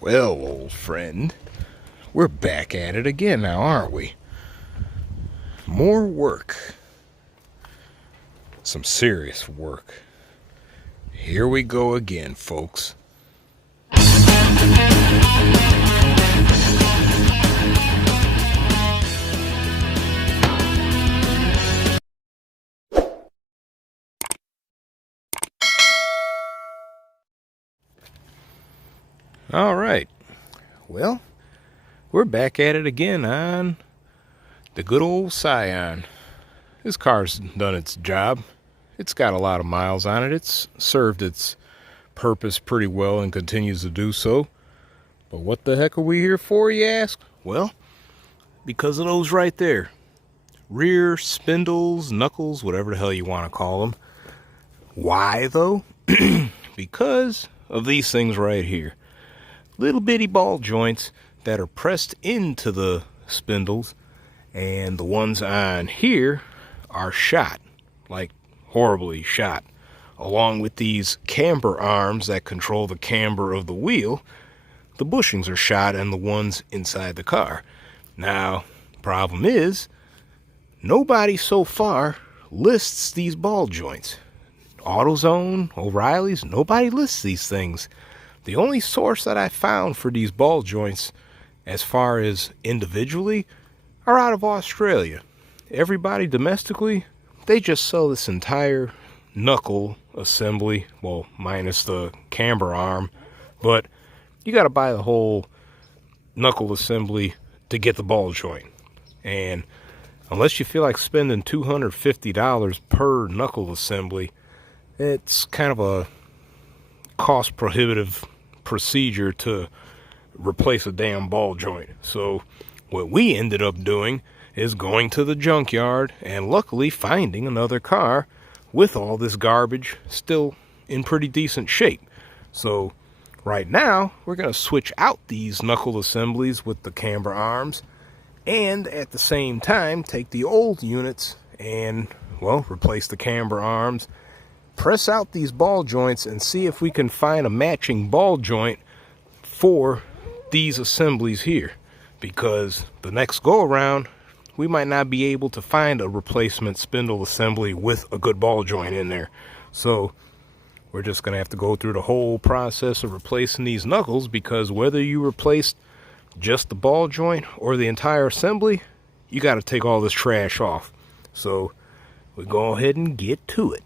Well, old friend, we're back at it again now, aren't we? More work. Some serious work. Here we go again, folks. All right. Well, we're back at it again on the good old Scion. This car's done its job. It's got a lot of miles on it. It's served its purpose pretty well and continues to do so. But what the heck are we here for, you ask? Well, because of those right there. Rear spindles, knuckles, whatever the hell you want to call them. Why, though? Because of these things right here. Little bitty ball joints that are pressed into the spindles, and the ones on here are shot, like horribly shot, along with these camber arms that control the camber of the wheel. The bushings are shot, and the ones inside the car. Now, problem is, nobody so far lists these ball joints. AutoZone, O'Reilly's, nobody lists these things. The only source that I found for these ball joints, as far as individually, are out of Australia. Everybody domestically, they just sell this entire knuckle assembly, well, minus the camber arm, but you got to buy the whole knuckle assembly to get the ball joint. And unless you feel like spending $250 per knuckle assembly, it's kind of a cost prohibitive procedure to replace a damn ball joint. So what we ended up doing is going to the junkyard and luckily finding another car with all this garbage still in pretty decent shape. So right now we're going to switch out these knuckle assemblies with the camber arms, and at the same time take the old units and, well, replace the camber arms, press out these ball joints, and see if we can find a matching ball joint for these assemblies here. Because the next go around, we might not be able to find a replacement spindle assembly with a good ball joint in there. So we're just going to have to go through the whole process of replacing these knuckles, because whether you replace just the ball joint or the entire assembly, you got to take all this trash off. So we go ahead and get to it.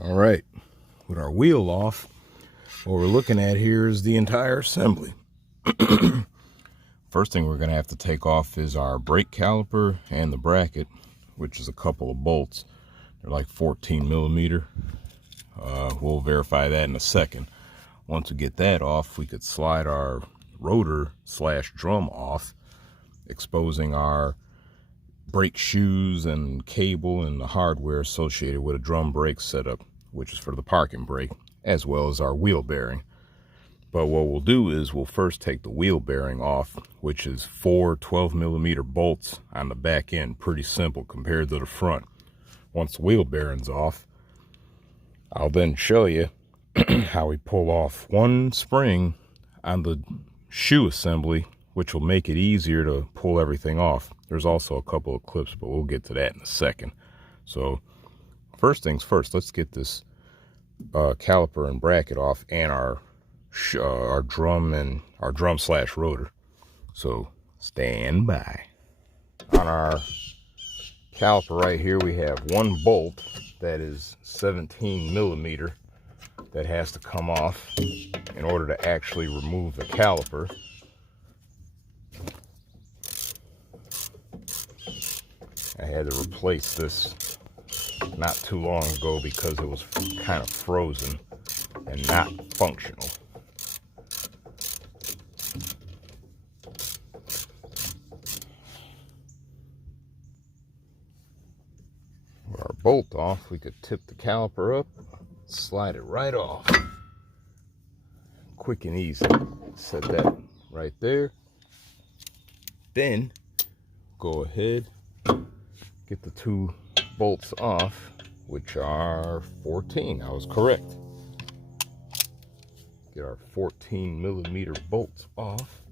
All right, with our wheel off, what we're looking at here is the entire assembly. First thing we're going to have to take off is our brake caliper and the bracket, which is a couple of bolts. They're like 14 millimeter. We'll verify that in a second. Once we get that off, we could slide our rotor / drum off, exposing our brake shoes and cable and the hardware associated with a drum brake setup, which is for the parking brake, as well as our wheel bearing. But what we'll do is we'll first take the wheel bearing off, which is 4 12 millimeter bolts on the back end. Pretty simple compared to the front. Once the wheel bearing's off, I'll then show you how we pull off one spring on the shoe assembly, which will make it easier to pull everything off. There's also a couple of clips, but we'll get to that in a second. So first things first, let's get this caliper and bracket off, and our drum / rotor. So stand by. On our caliper right here, we have one bolt that is 17 millimeter that has to come off in order to actually remove the caliper. I had to replace this not too long ago because it was kind of frozen and not functional. With our bolt off, we could tip the caliper up, slide it right off. Quick and easy. Set that right there. Then go ahead, get the 2 bolts off, which are 14. I was correct. Get our 14mm bolts off.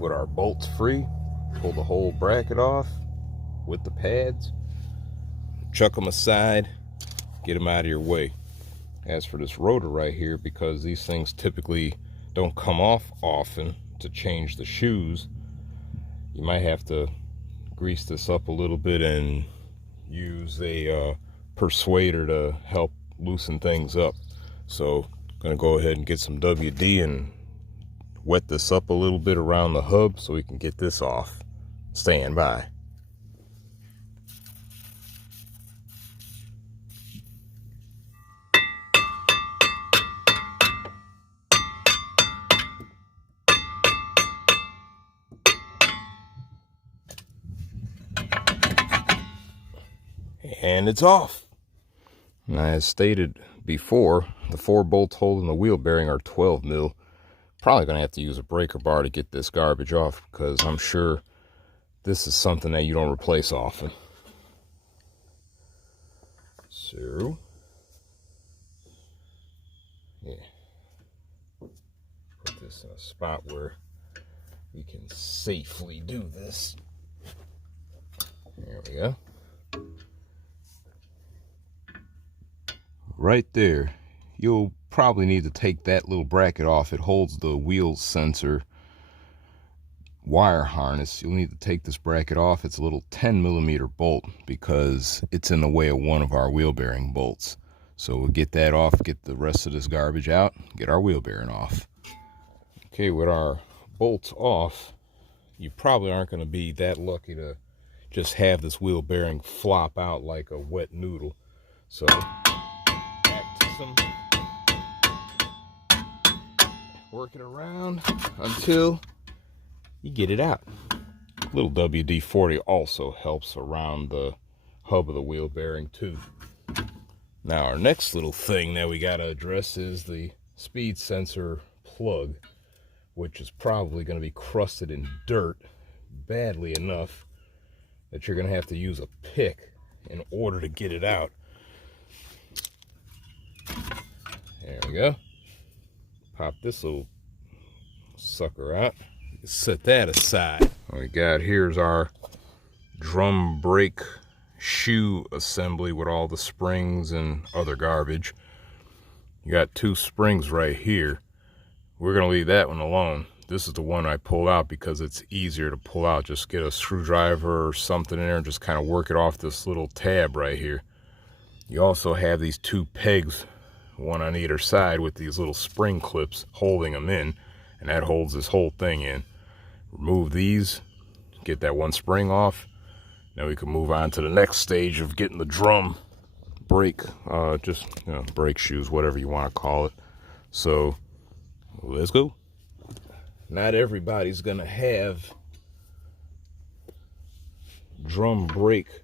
With our bolts free, pull the whole bracket off with the pads, chuck them aside, get them out of your way. As for this rotor right here, because these things typically don't come off often to change the shoes, you might have to grease this up a little bit and use a persuader to help loosen things up. So I'm gonna go ahead and get some WD and wet this up a little bit around the hub so we can get this off. Stand by. And it's off. And as stated before, the 4 bolts holding the wheel bearing are 12mm. Probably going to have to use a breaker bar to get this garbage off, because I'm sure this is something that you don't replace often. So, yeah. Put this in a spot where we can safely do this. There we go. Right there. You'll probably need to take that little bracket off. It holds the wheel sensor wire harness. You'll need to take this bracket off. It's a little 10mm bolt because it's in the way of one of our wheel bearing bolts. So we'll get that off, get the rest of this garbage out, get our wheel bearing off. Okay, with our bolts off, you probably aren't going to be that lucky to just have this wheel bearing flop out like a wet noodle. So work it around until you get it out. A little WD-40 also helps around the hub of the wheel bearing too. Now our next little thing that we got to address is the speed sensor plug, which is probably going to be crusted in dirt badly enough that you're going to have to use a pick in order to get it out. There we go. Pop this little sucker out. Set that aside. What we got here is our drum brake shoe assembly with all the springs and other garbage. You got 2 springs right here. We're going to leave that one alone. This is the one I pull out because it's easier to pull out. Just get a screwdriver or something in there and just kind of work it off this little tab right here. You also have these 2 pegs, one on either side, with these little spring clips holding them in, and that holds this whole thing in. Remove these, get that 1 spring off. Now we can move on to the next stage of getting the drum brake, brake shoes, whatever you want to call it. So let's go. Not everybody's gonna have drum brake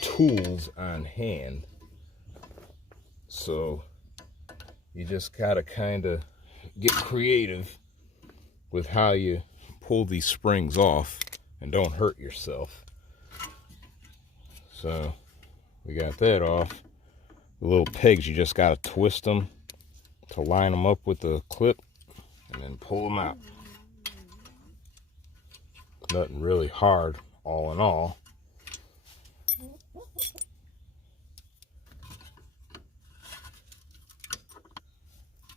tools on hand, so you just gotta kind of get creative with how you pull these springs off and don't hurt yourself. So we got that off. The little pegs, you just gotta twist them to line them up with the clip and then pull them out. Nothing really hard, all in all.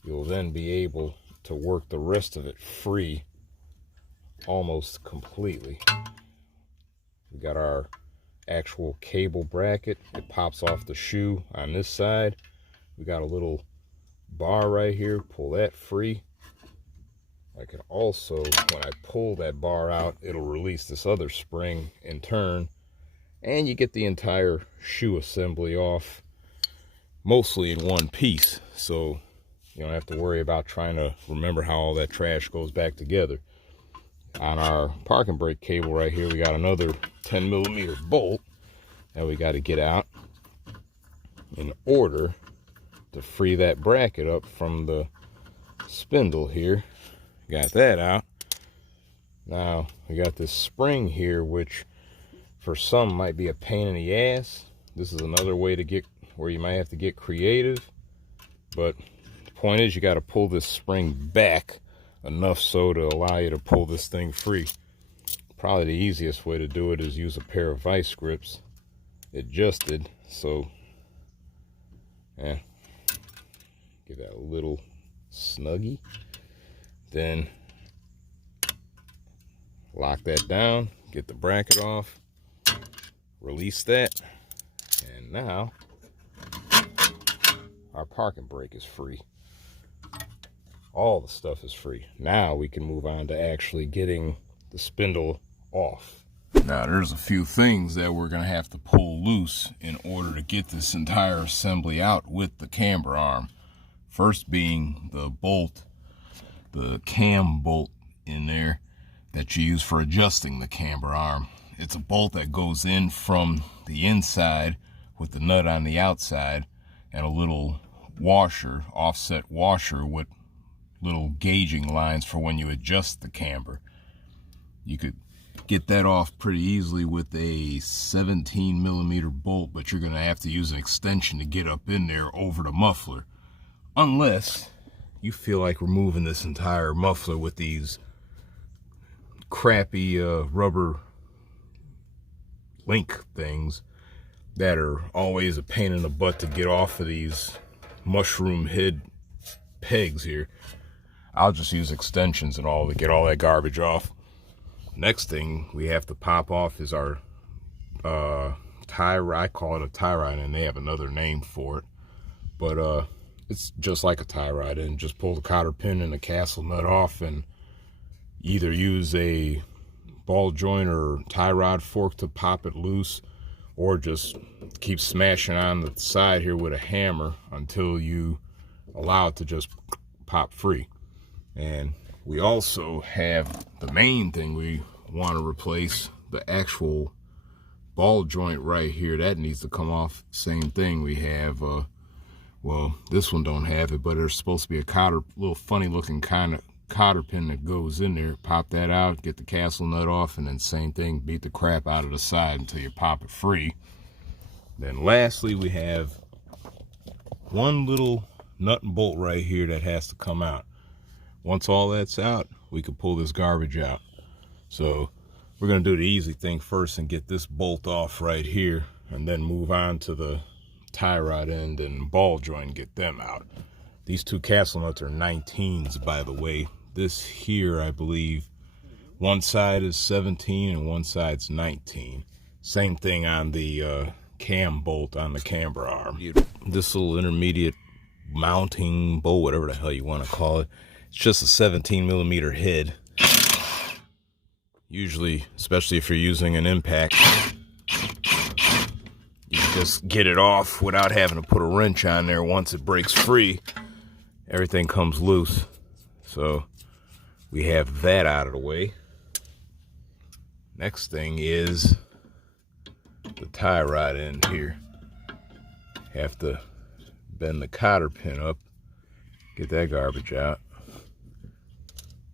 You'll then be able to work the rest of it free almost completely. We got our actual cable bracket. It pops off the shoe on this side. We got a little bar right here. Pull that free. I can also, when I pull that bar out, it'll release this other spring in turn, and you get the entire shoe assembly off mostly in one piece. So you don't have to worry about trying to remember how all that trash goes back together. On our parking brake cable right here, we got another 10mm bolt that we got to get out in order to free that bracket up from the spindle here. Got that out. Now we got this spring here, which for some might be a pain in the ass. This is another way to get where you might have to get creative, but the point is you got to pull this spring back enough so to allow you to pull this thing free. Probably the easiest way to do it is use a pair of vice grips adjusted, so yeah, give that a little snuggie, then lock that down, get the bracket off, release that, and now our parking brake is free. All the stuff is free. Now we can move on to actually getting the spindle off. Now there's a few things that we're going to have to pull loose in order to get this entire assembly out with the camber arm. First being the bolt, the cam bolt in there that you use for adjusting the camber arm. It's a bolt that goes in from the inside with the nut on the outside and a little washer, offset washer with little gauging lines for when you adjust the camber. You could get that off pretty easily with a 17mm bolt, but you're going to have to use an extension to get up in there over the muffler, unless you feel like removing this entire muffler with these crappy rubber link things that are always a pain in the butt to get off of these mushroom head pegs here. I'll just use extensions and all to get all that garbage off. Next thing we have to pop off is our tie rod. I call it a tie rod, and they have another name for it, but it's just like a tie rod. And just pull the cotter pin and the castle nut off, and either use a ball joint or tie rod fork to pop it loose, or just keep smashing on the side here with a hammer until you allow it to just pop free. And we also have the main thing we want to replace, the actual ball joint right here. That needs to come off. Same thing, we have well, this one don't have it, but there's supposed to be a cotter, little funny looking kind of cotter pin that goes in there. Pop that out, get the castle nut off, and then same thing, beat the crap out of the side until you pop it free. Then lastly, we have one little nut and bolt right here that has to come out. Once all that's out, we can pull this garbage out. So we're going to do the easy thing first and get this bolt off right here, and then move on to the tie rod end and ball joint and get them out. These two castle nuts are 19s, by the way. This here, I believe, one side is 17 and one side's 19. Same thing on the cam bolt on the camber arm. This little intermediate mounting bolt, whatever the hell you want to call it, it's just a 17mm head. Usually, especially if you're using an impact, you just get it off without having to put a wrench on there. Once it breaks free, everything comes loose. So we have that out of the way. Next thing is the tie rod end here. Have to bend the cotter pin up, get that garbage out.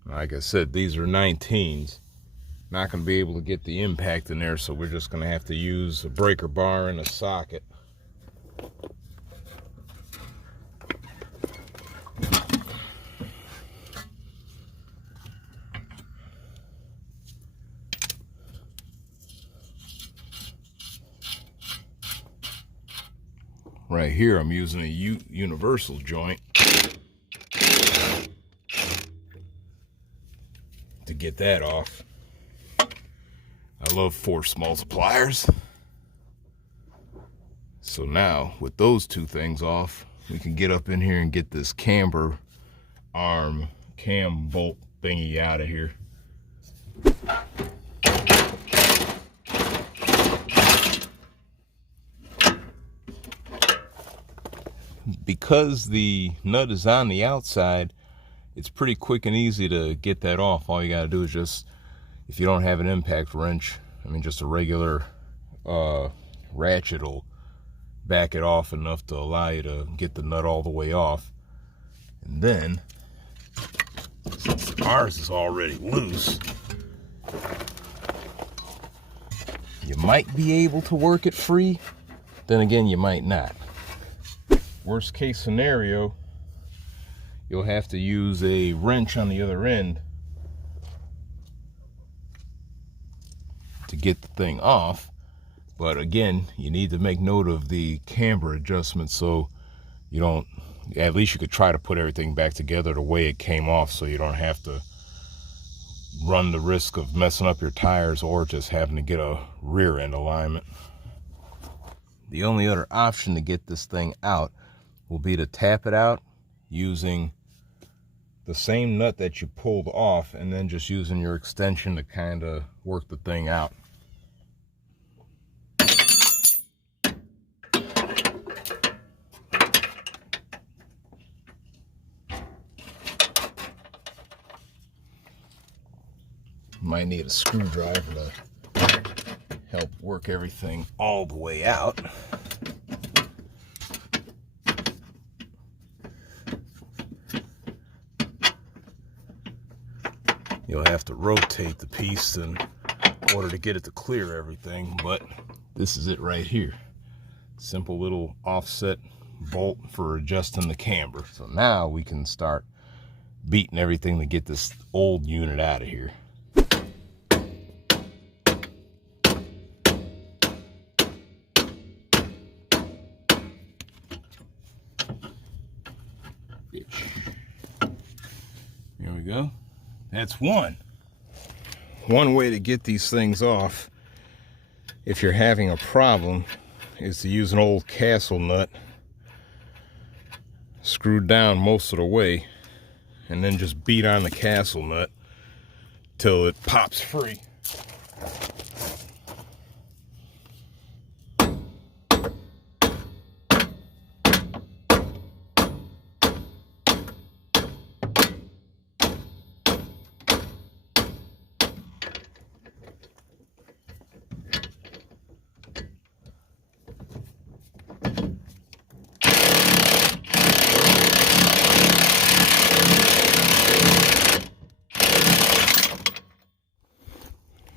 Like I said, these are 19s. Not going to be able to get the impact in there, so we're just going to have to use a breaker bar and a socket. Right here, I'm using a universal joint to get that off. I love force multipliers. So now, with those two things off, we can get up in here and get this camber arm cam bolt thingy out of here. Because the nut is on the outside, it's pretty quick and easy to get that off. All you gotta do is just If you don't have an impact wrench, I mean just a regular ratchet will back it off enough to allow you to get the nut all the way off. And then, since ours is already loose, you might be able to work it free, then again you might not. Worst case scenario, you'll have to use a wrench on the other end to get the thing off. But again, you need to make note of the camber adjustment so you don't, at least you could try to put everything back together the way it came off, so you don't have to run the risk of messing up your tires or just having to get a rear end alignment. The only other option to get this thing out will be to tap it out using the same nut that you pulled off, and then just using your extension to kind of work the thing out. Might need a screwdriver to help work everything all the way out. You'll have to rotate the piece in order to get it to clear everything, but this is it right here. Simple little offset bolt for adjusting the camber. So now we can start beating everything to get this old unit out of here. There we go. That's one way to get these things off, if you're having a problem, is to use an old castle nut screwed down most of the way, and then just beat on the castle nut till it pops free.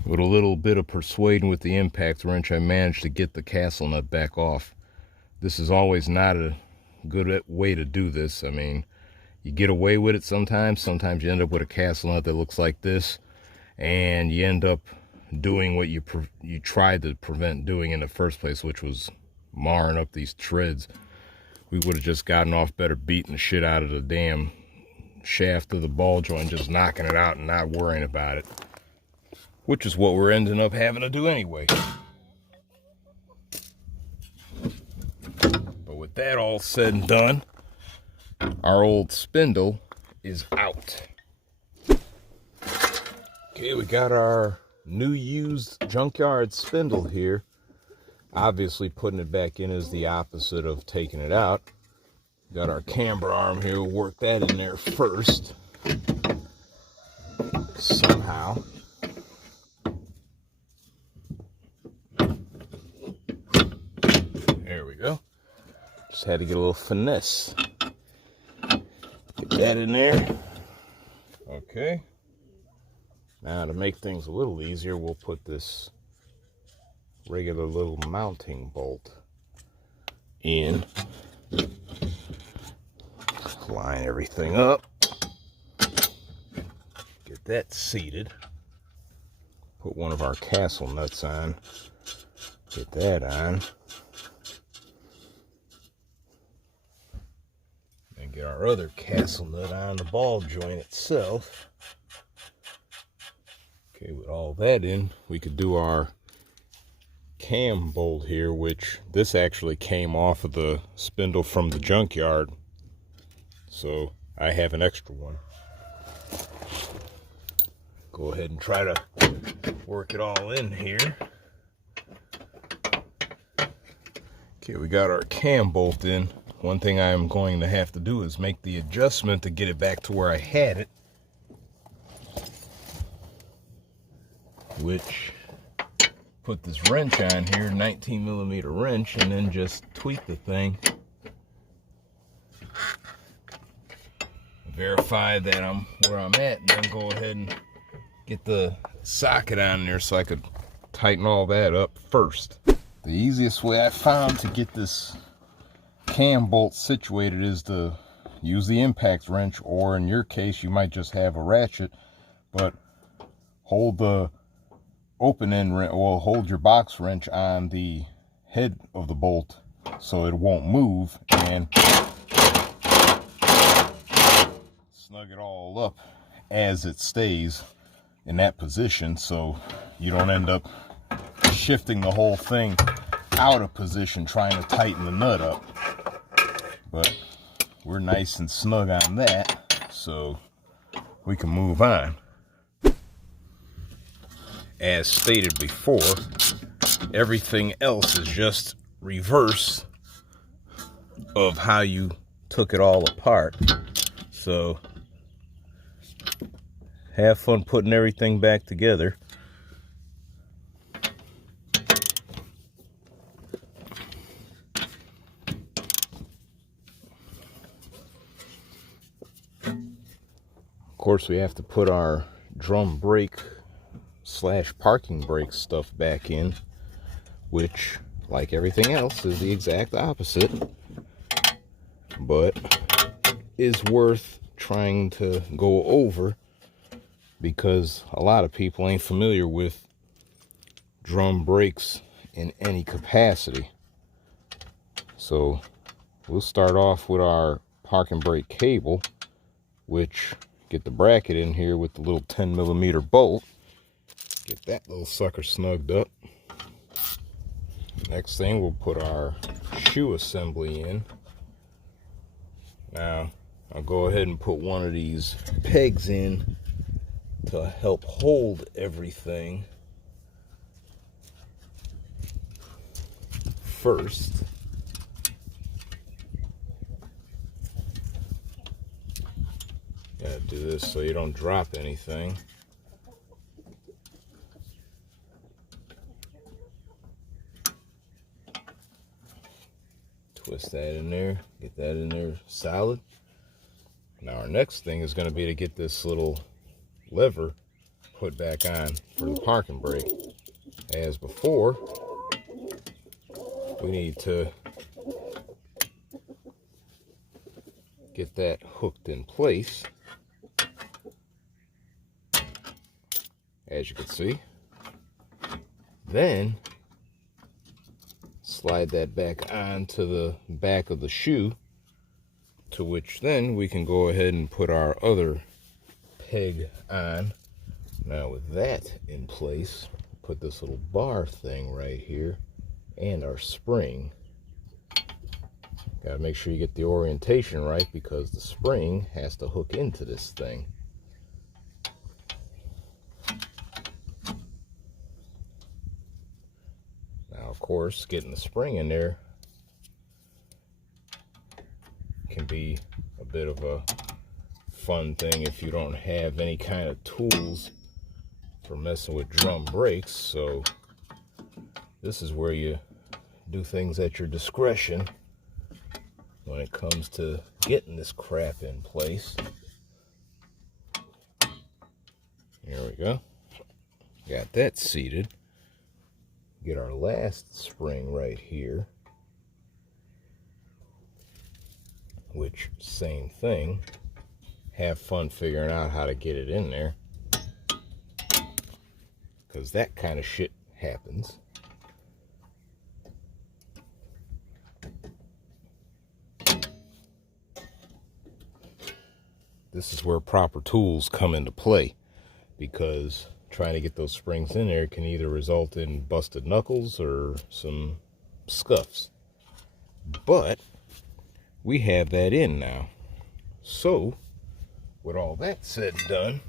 With a little bit of persuading with the impact wrench, I managed to get the castle nut back off. This is always not a good way to do this. I mean, you get away with it sometimes. Sometimes you end up with a castle nut that looks like this, and you end up doing what you tried to prevent doing in the first place, which was marring up these treads. We would have just gotten off better beating the shit out of the damn shaft of the ball joint, just knocking it out and not worrying about it. Which is what we're ending up having to do anyway. But with that all said and done, our old spindle is out. Okay, we got our new used junkyard spindle here. Obviously putting it back in is the opposite of taking it out. Got our camber arm here, we'll work that in there first. Somehow. There we go. Just had to get a little finesse. Get that in there. Okay. Now to make things a little easier, we'll put this regular little mounting bolt in. Line everything up. Get that seated. Put one of our castle nuts on. Get that on. And get our other castle nut on the ball joint itself. Okay, with all that in, we could do our cam bolt here, which this actually came off of the spindle from the junkyard. So I have an extra one. Go ahead and try to work it all in here. Okay, we got our cam bolt in. One thing I'm going to have to do is make the adjustment to get it back to where I had it. which put this wrench on here, 19mm wrench, and then just tweak the thing. Verify that I'm where I'm at, and then go ahead and get the socket on there so I could tighten all that up first. The easiest way I found to get this cam bolt situated is to use the impact wrench, or in your case you might just have a ratchet, but hold the open end wrench, well, hold your box wrench on the head of the bolt so it won't move, and snug it all up as it stays in that position so you don't end up shifting the whole thing out of position trying to tighten the nut up. But we're nice and snug on that, so we can move on. As stated before, everything else is just reverse of how you took it all apart. So have fun putting everything back together. Of course, we have to put our drum brake / parking brake stuff back in, which, like everything else, is the exact opposite, but is worth trying to go over because a lot of people ain't familiar with drum brakes in any capacity. So we'll start off with our parking brake cable, which get the bracket in here with the little 10mm bolt. Get that little sucker snugged up. Next thing, we'll put our shoe assembly in. Now, I'll go ahead and put one of these pegs in to help hold everything first. Gotta do this so you don't drop anything. Twist that in there, get that in there solid. Now our next thing is going to be to get this little lever put back on for the parking brake. As before, we need to get that hooked in place, as you can see. Then slide that back onto the back of the shoe, to which then we can go ahead and put our other peg on. Now with that in place, put this little bar thing right here and our spring. Gotta make sure you get the orientation right because the spring has to hook into this thing. Now, of course, getting the spring in there can be a bit of a fun thing if you don't have any kind of tools for messing with drum brakes. So this is where you do things at your discretion when it comes to getting this crap in place. There we go. Got that seated. Get our last spring right here, which same thing. Have fun figuring out how to get it in there, because that kind of shit happens. This is where proper tools come into play, because trying to get those springs in there can either result in busted knuckles or some scuffs. But we have that in now. So with all that said and done,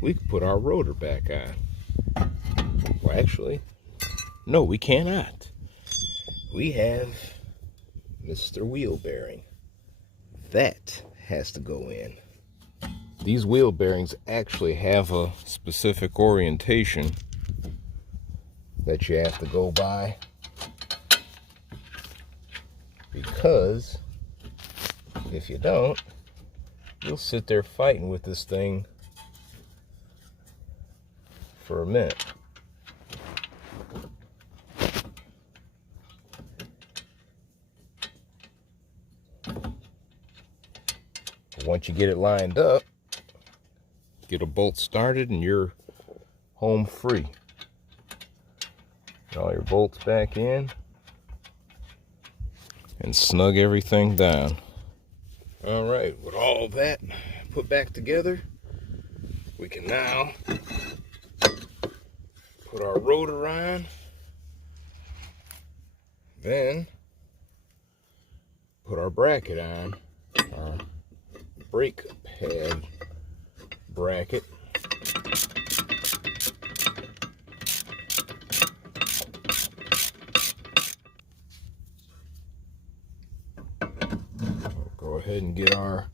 we can put our rotor back on. Well, actually, no, we cannot. We have Mr. Wheel Bearing. That has to go in. These wheel bearings actually have a specific orientation that you have to go by, because if you don't, you'll sit there fighting with this thing for a minute. Once you get it lined up, get a bolt started and you're home free. Get all your bolts back in and snug everything down. All right, with all of that put back together, we can now put our rotor on, then put our bracket on, our brake pad bracket. We'll go ahead and get our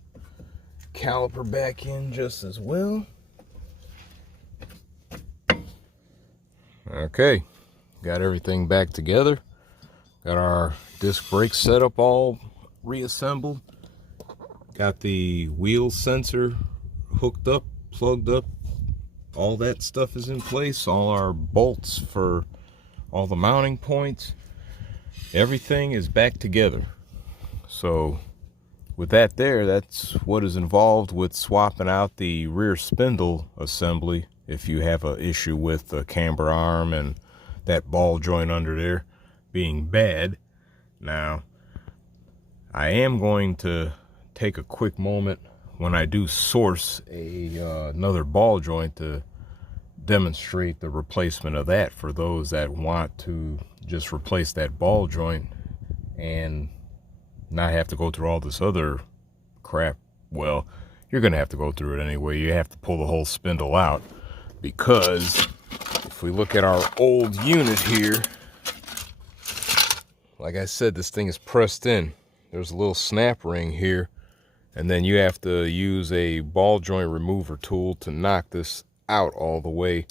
caliper back in just as well. Okay, got everything back together. Got our disc brake setup all reassembled. Got the wheel sensor hooked up, plugged up. All that stuff is in place. All our bolts for all the mounting points. Everything is back together. So with that there, that's what is involved with swapping out the rear spindle assembly if you have an issue with the camber arm and that ball joint under there being bad. Now, I am going to take a quick moment when I do source another ball joint to demonstrate the replacement of that for those that want to just replace that ball joint and not have to go through all this other crap. Well, you're gonna have to go through it anyway. You have to pull the whole spindle out, because if we look at our old unit here, like I said, this thing is pressed in. There's a little snap ring here, and then you have to use a ball joint remover tool to knock this out all the way,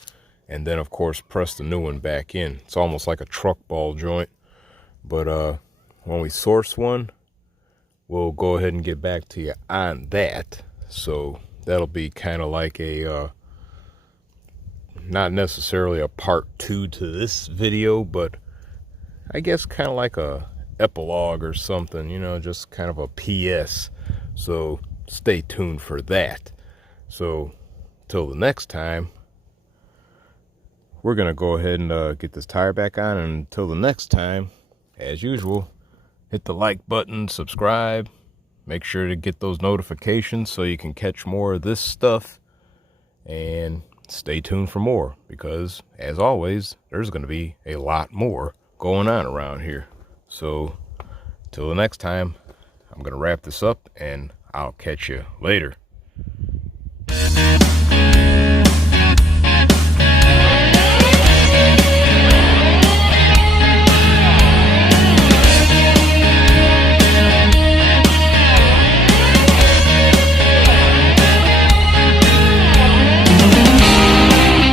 and then of course press the new one back in. It's almost like a truck ball joint, but when we source one, we'll go ahead and get back to you on that. So that'll be kind of like a not necessarily a part 2 to this video, but I guess kind of like a epilogue or something, you know, just kind of a PS. So stay tuned for that. So till the next time, we're gonna go ahead and get this tire back on. And until the next time, as usual, hit the like button, subscribe, make sure to get those notifications so you can catch more of this stuff, and stay tuned for more, because as always, there's going to be a lot more going on around here. So till the next time, I'm going to wrap this up and I'll catch you later.